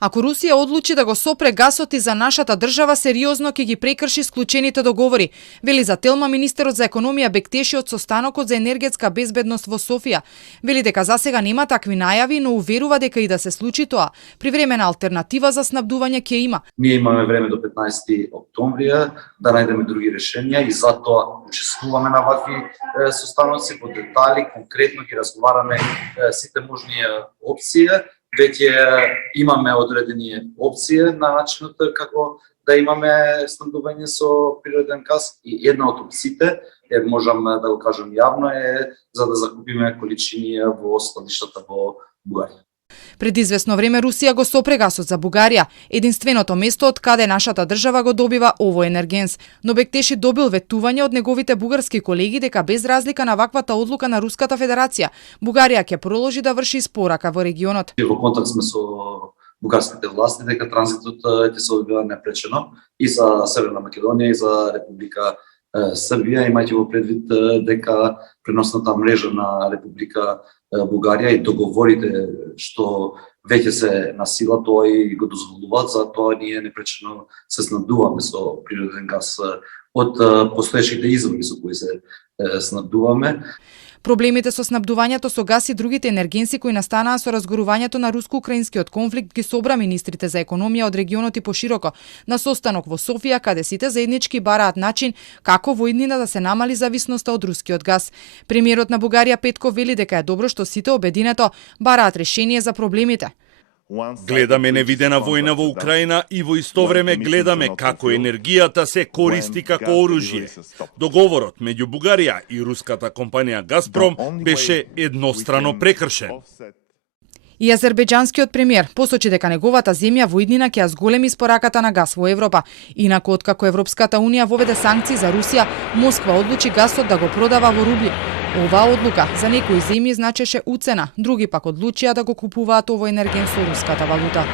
Ако Русија одлучи да го сопре гасот и за нашата држава, сериозно ќе ги прекрши склучените договори, вели за Телма министерот за економија Бектеши од состанокот за енергетска безбедност во Софија. Вели дека засега нема такви најави, но уверува дека и да се случи тоа, привремена алтернатива за снабдување ќе има. Ние имаме време до 15 октомврија да најдеме други решенија и затоа учествуваме на вакви состаноци, во детали, конкретно ги разговараме сите можни опции. Веќе имаме одредени опции на начинот како да имаме снабдување со природен газ и една од опциите, можам да го кажам јавно, за да закупиме количини во складиштата во Бугарија. Пред известно време Русија го сопре гасот за Бугарија, единственото место од каде нашата држава го добива овој енергенс. Но Бектеши добил ветување од неговите бугарски колеги дека без разлика на ваквата одлука на Руската Федерација, Бугарија ќе продолжи да врши испорака во регионот. Во контакт сме со бугарските власти дека транзитот ќе се одвива непречено и за Северна Македонија и за Република Србија, имајќи во предвид дека преносната мрежа на Република Бугарија и договорите што веќе се на сила тоа и го дозволуваат, затоа ние непречено се снабдуваме со природен газ од постоечките извори со кои се снабдуваме. Проблемите со снабдувањето со газ и другите енергенси кои настанаа со разгорувањето на руско-украинскиот конфликт ги собра министрите за економија од регионот и пошироко на состанок во Софија, каде сите заеднички бараат начин како во иднина да се намали зависноста од рускиот газ. Премиерот на Бугарија Петков вели дека е добро што сите обединето бараат решение за проблемите. Гледаме невидена војна во Украина и во исто време гледаме како енергијата се користи како оружје. Договорот меѓу Бугарија и руската компанија Газпром беше еднострано прекршен. И азербејџанскиот премиер посочи дека неговата земја во иднина ќе ја зголеми испораката на газ во Европа. Инаку откако Европската унија воведе санкции за Русија, Москва одлучи гасот да го продава во рубли. Оваа одлука за некои земји значеше уцена, други пак одлучија да го купуваат овој енерген со руската валута.